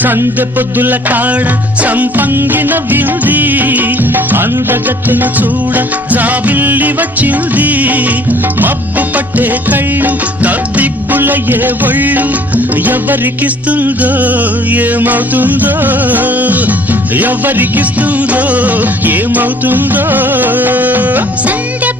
సందె పొద్దుల కాడ సంపంగిన వింది అందగత్తెను చూడ జాబిల్లి వచ్చింది మబ్బు పట్టే కళ్ళు తద్దిబ్బులయ్యే ఒళ్ళు ఎవరికిస్తుందో ఏమవుతుందో ఎవరికిస్తుందో ఏమవుతుందో సందె